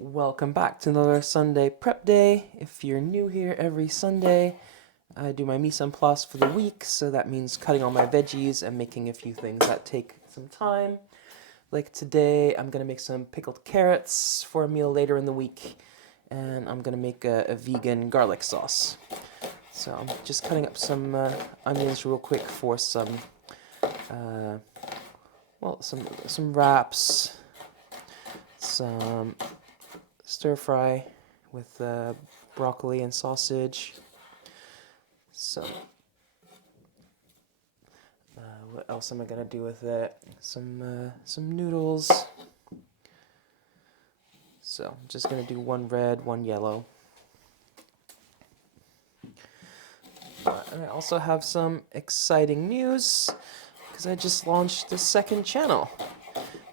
Welcome back to another Sunday prep day. If you're new here every Sunday, I do my mise en place for the week, so that means cutting all my veggies and making a few things that take some time. Like today, I'm gonna make some pickled carrots for a meal later in the week, and I'm gonna make a vegan garlic sauce. So I'm just cutting up some onions real quick for some some wraps, some stir fry with broccoli and sausage. So, what else am I gonna do with it? Some noodles. So I'm just gonna do one red, one yellow. And I also have some exciting news because I just launched the second channel.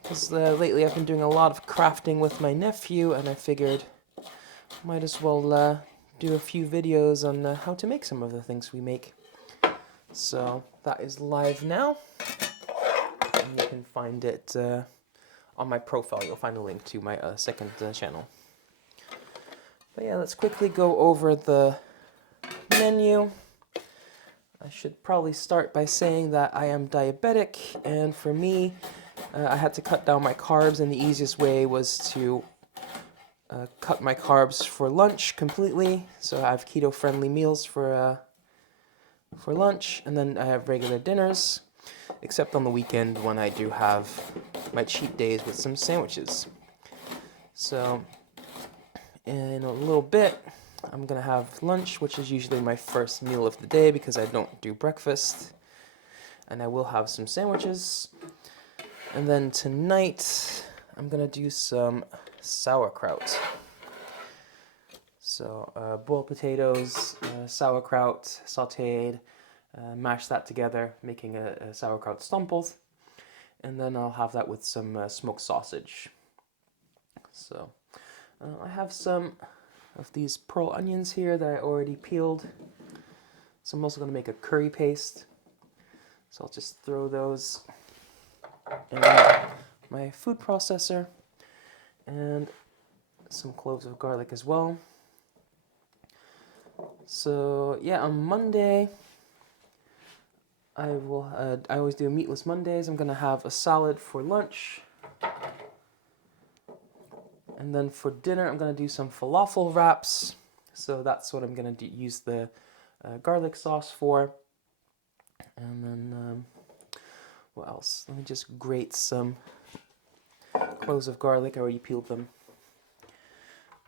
Because lately I've been doing a lot of crafting with my nephew, and I figured might as well do a few videos on how to make some of the things we make. So that is live now, and you can find it on my profile. You'll find a link to my second channel. But yeah, let's quickly go over the menu. I should probably start by saying that I am diabetic, and for me, I had to cut down my carbs, and the easiest way was to cut my carbs for lunch completely. So I have keto-friendly meals for lunch, and then I have regular dinners, except on the weekend when I do have my cheat days with some sandwiches. So in a little bit, I'm gonna have lunch, which is usually my first meal of the day because I don't do breakfast, and I will have some sandwiches. And then tonight, I'm gonna do some sauerkraut. So boiled potatoes, sauerkraut, sauteed, mash that together, making a sauerkraut stamppot, and then I'll have that with some smoked sausage. So I have some of these pearl onions here that I already peeled. So I'm also going to make a curry paste. So I'll just throw those in my food processor, and some cloves of garlic as well. So yeah, on Monday, I always do meatless Mondays. I'm gonna have a salad for lunch, and then for dinner I'm gonna do some falafel wraps. So that's what I'm gonna use the garlic sauce for. And then what else? Let me just grate some cloves of garlic. I already peeled them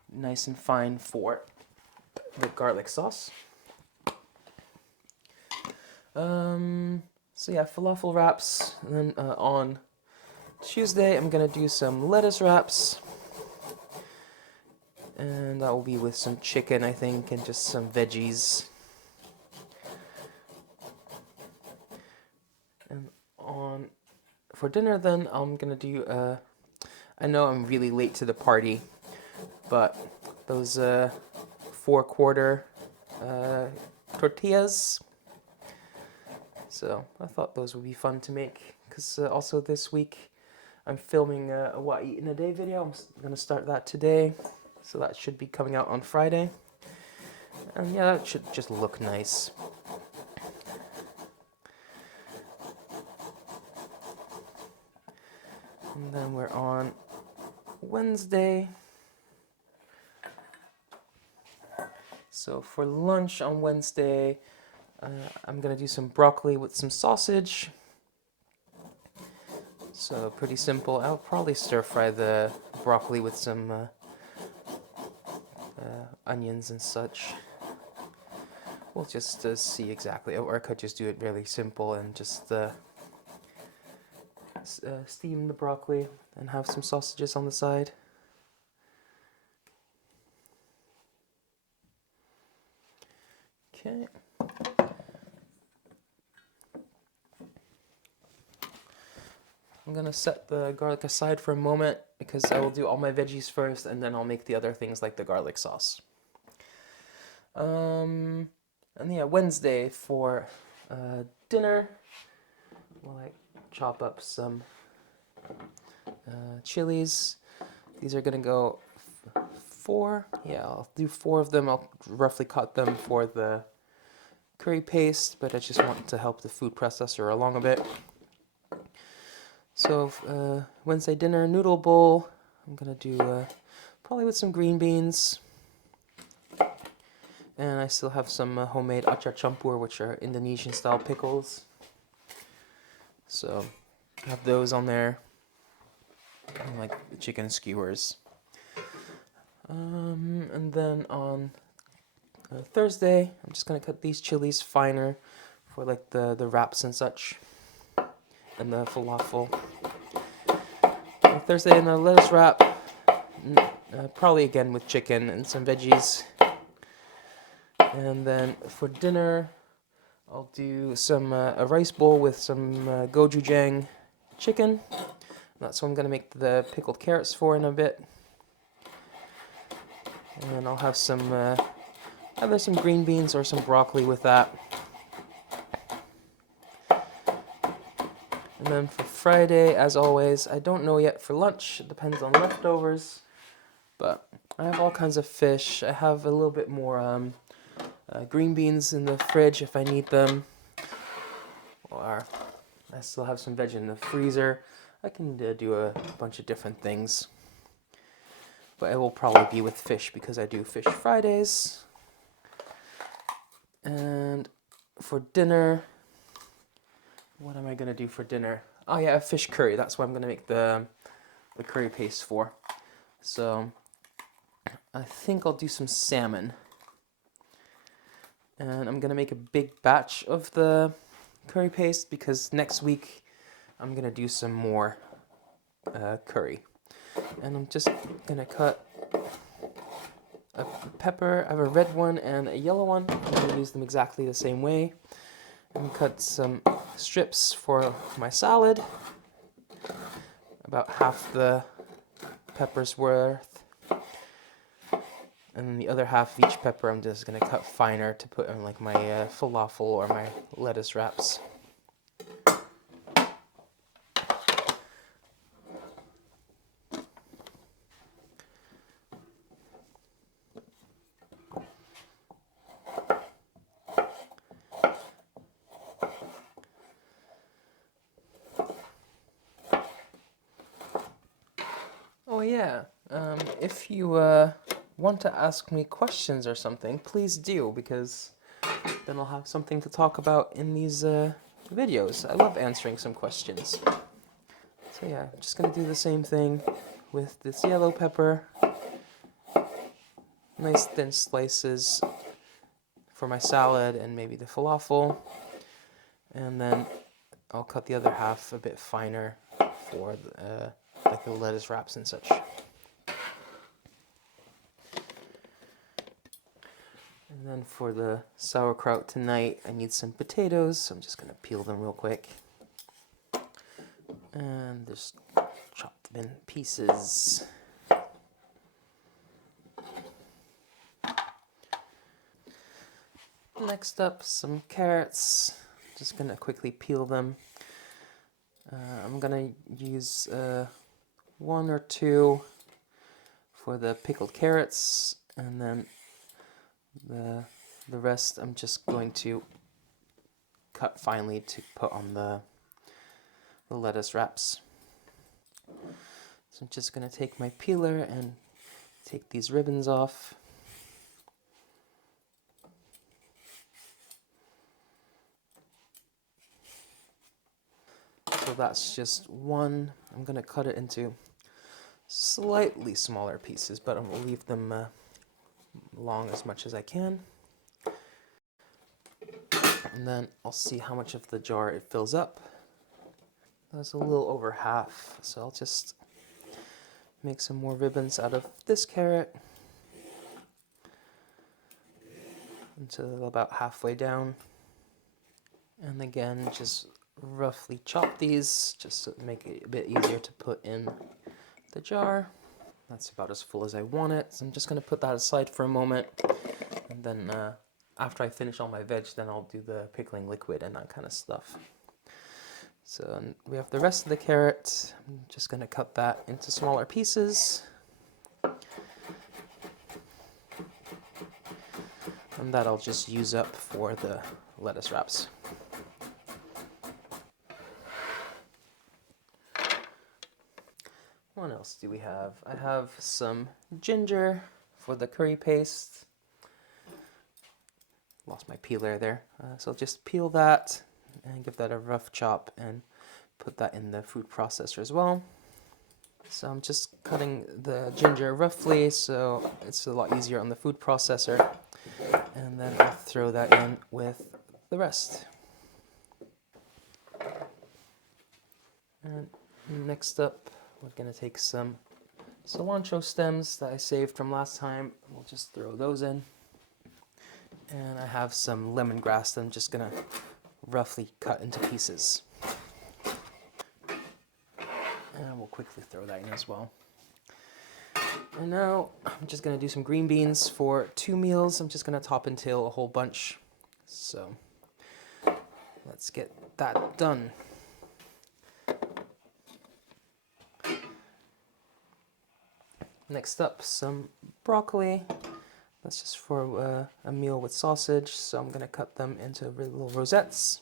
nice and fine for the garlic sauce. So yeah, falafel wraps, and then on Tuesday I'm gonna do some lettuce wraps, and that will be with some chicken, I think, and just some veggies. And for dinner then, I'm gonna do I know I'm really late to the party, but those 4-quarter tortillas. So I thought those would be fun to make, because also this week I'm filming a What I Eat in a Day video. I'm going to start that today, so that should be coming out on Friday. And yeah, that should just look nice. And then we're on Wednesday. So for lunch on Wednesday, I'm going to do some broccoli with some sausage. So pretty simple. I'll probably stir fry the broccoli with some onions and such. We'll just see exactly, or I could just do it really simple and just steam the broccoli and have some sausages on the side. Okay. I'm gonna set the garlic aside for a moment because I will do all my veggies first, and then I'll make the other things like the garlic sauce. And yeah, Wednesday for dinner, we'll chop up some chilies. These are gonna go 4. Yeah, I'll do 4 of them. I'll roughly cut them for the curry paste, but I just want to help the food processor along a bit. So Wednesday dinner noodle bowl. I'm gonna do probably with some green beans, and I still have some homemade acar campur, which are Indonesian style pickles. So I have those on there, and like the chicken skewers. And then on Thursday, I'm just gonna cut these chilies finer for like the wraps and such, and the falafel. Thursday, and the lettuce wrap, probably again with chicken and some veggies. And then for dinner, I'll do some a rice bowl with some gochujang chicken. That's what I'm gonna make the pickled carrots for in a bit. And I'll have some either some green beans or some broccoli with that. And then for Friday, as always, I don't know yet for lunch. It depends on leftovers. But I have all kinds of fish. I have a little bit more green beans in the fridge if I need them. Or I still have some veg in the freezer. I can do a bunch of different things. But it will probably be with fish because I do fish Fridays. And for dinner, what am I going to do for dinner? Oh yeah, a fish curry. That's what I'm going to make the curry paste for. So I think I'll do some salmon. And I'm going to make a big batch of the curry paste because next week I'm going to do some more curry. And I'm just going to cut a pepper. I have a red one and a yellow one. I'm going to use them exactly the same way. And cut some strips for my salad. About half the pepper's worth. And then the other half of each pepper I'm just going to cut finer to put in like my falafel or my lettuce wraps. Oh yeah, if you want to ask me questions or something, please do, because then I'll have something to talk about in these videos. I love answering some questions. So yeah, I'm just going to do the same thing with this yellow pepper. Nice thin slices for my salad and maybe the falafel. And then I'll cut the other half a bit finer for like the lettuce wraps and such. And then for the sauerkraut tonight, I need some potatoes, so I'm just going to peel them real quick. And just chop them in pieces. Next up, some carrots. Just going to quickly peel them. I'm going to use 1 or 2 for the pickled carrots, and then the rest I'm just going to cut finely to put on the lettuce wraps. So I'm just going to take my peeler and take these ribbons off. So that's just one. I'm going to cut it into slightly smaller pieces, but I'm going to leave them long as much as I can. And then I'll see how much of the jar it fills up. That's a little over half, so I'll just make some more ribbons out of this carrot until about halfway down. And again, just roughly chop these just to make it a bit easier to put in the jar. That's about as full as I want it, so I'm just going to put that aside for a moment, and then after I finish all my veg, then I'll do the pickling liquid and that kind of stuff. So we have the rest of the carrot. I'm just going to cut that into smaller pieces. And that I'll just use up for the lettuce wraps. What else do we have? I have some ginger for the curry paste. Lost my peeler there. So just peel that and give that a rough chop and put that in the food processor as well. So I'm just cutting the ginger roughly so it's a lot easier on the food processor. And then I'll throw that in with the rest. And next up, we're going to take some cilantro stems that I saved from last time. We'll just throw those in. And I have some lemongrass that I'm just going to roughly cut into pieces. And we'll quickly throw that in as well. And now I'm just going to do some green beans for 2 meals. I'm just going to top and tail a whole bunch. So let's get that done. Next up, some broccoli. That's just for a meal with sausage. So I'm going to cut them into little rosettes.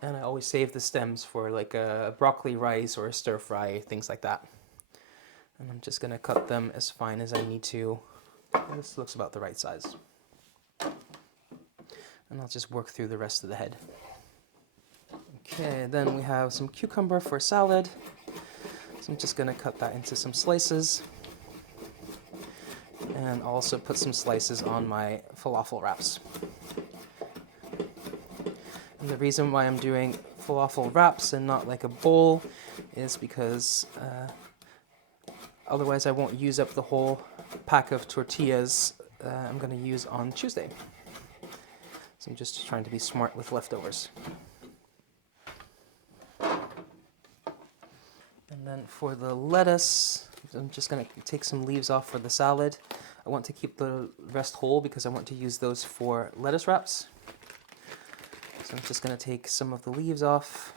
And I always save the stems for like a broccoli rice or a stir fry, things like that. And I'm just going to cut them as fine as I need to. This looks about the right size. And I'll just work through the rest of the head. Okay, then we have some cucumber for salad. So I'm just going to cut that into some slices. And I'll also put some slices on my falafel wraps. And the reason why I'm doing falafel wraps and not like a bowl is because otherwise I won't use up the whole pack of tortillas I'm going to use on Tuesday. So I'm just trying to be smart with leftovers. And then for the lettuce, I'm just going to take some leaves off for the salad. I want to keep the rest whole because I want to use those for lettuce wraps. So I'm just going to take some of the leaves off.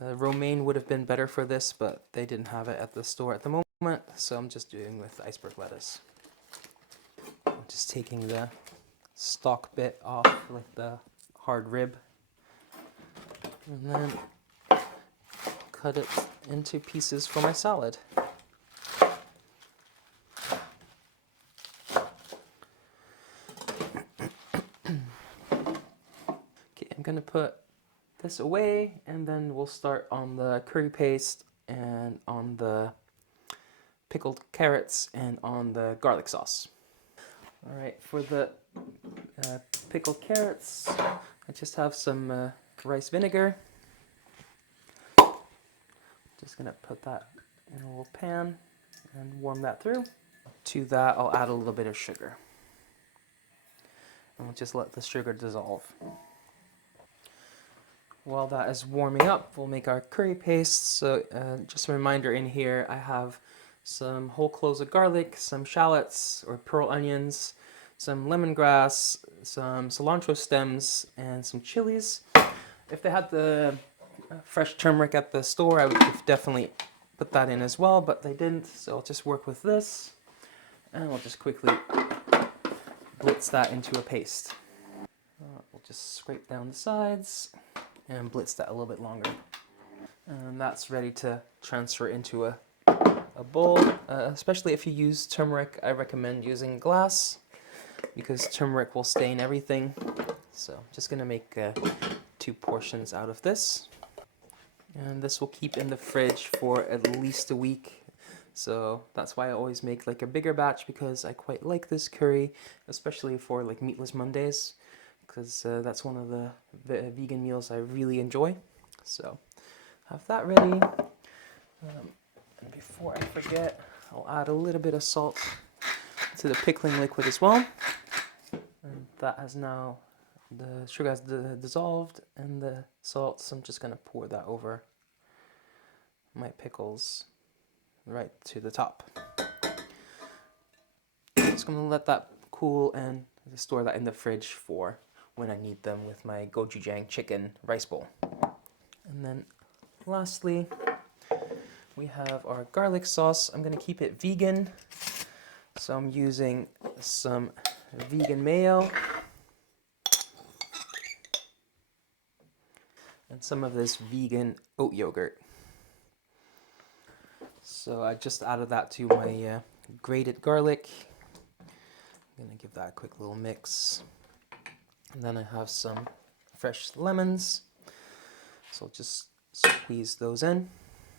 Romaine would have been better for this, but they didn't have it at the store at the moment, so I'm just doing with iceberg lettuce. I'm just taking the stalk bit off, like the hard rib, and then cut it into pieces for my salad. Okay, I'm going to put this away, and then we'll start on the curry paste and on the pickled carrots and on the garlic sauce. All right, for the pickled carrots, I just have some rice vinegar. Just gonna put that in a little pan and warm that through. To that, I'll add a little bit of sugar. And we'll just let the sugar dissolve. While that is warming up, we'll make our curry paste. So just a reminder, in here I have some whole cloves of garlic, some shallots or pearl onions, some lemongrass, some cilantro stems, and some chilies. If they had the fresh turmeric at the store, I would have definitely put that in as well, but they didn't, so I'll just work with this. And we'll just quickly blitz that into a paste. We'll just scrape down the sides and blitz that a little bit longer. And that's ready to transfer into a bowl. Especially if you use turmeric, I recommend using glass because turmeric will stain everything. So I'm just gonna make 2 portions out of this. And this will keep in the fridge for at least a week. So that's why I always make like a bigger batch, because I quite like this curry, especially for like meatless Mondays, because that's one of the vegan meals I really enjoy. So have that ready. And before I forget, I'll add a little bit of salt to the pickling liquid as well. And that has now, the sugar has dissolved and the salt, so I'm just going to pour that over my pickles right to the top. Just going to let that cool and store that in the fridge for when I need them with my gochujang chicken rice bowl. And then lastly, we have our garlic sauce. I'm going to keep it vegan, so I'm using some vegan mayo and some of this vegan oat yogurt. So I just added that to my grated garlic. I'm going to give that a quick little mix. And then I have some fresh lemons. So I'll just squeeze those in.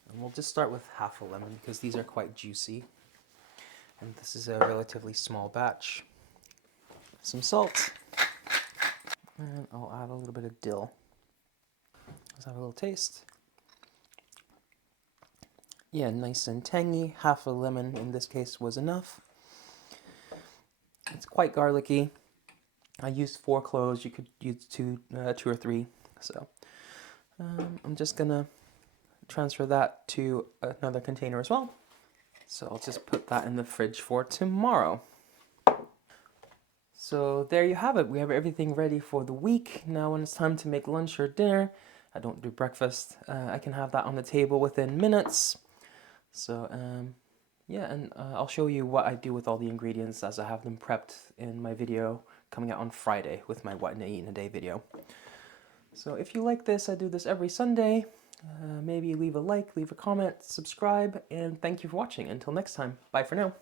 And we'll just start with half a lemon because these are quite juicy. And this is a relatively small batch. Some salt. And I'll add a little bit of dill. Let's have a little taste. Yeah, nice and tangy. Half a lemon in this case was enough. It's quite garlicky. I used 4 cloves. You could use two or three. So I'm just gonna transfer that to another container as well. So I'll just put that in the fridge for tomorrow. So there you have it. We have everything ready for the week. Now when it's time to make lunch or dinner, I don't do breakfast. I can have that on the table within minutes. So yeah, and I'll show you what I do with all the ingredients as I have them prepped in my video coming out on Friday with my What I Eat in a Day video. So if you like this, I do this every Sunday. Maybe leave a like, leave a comment, subscribe, and thank you for watching. Until next time, bye for now.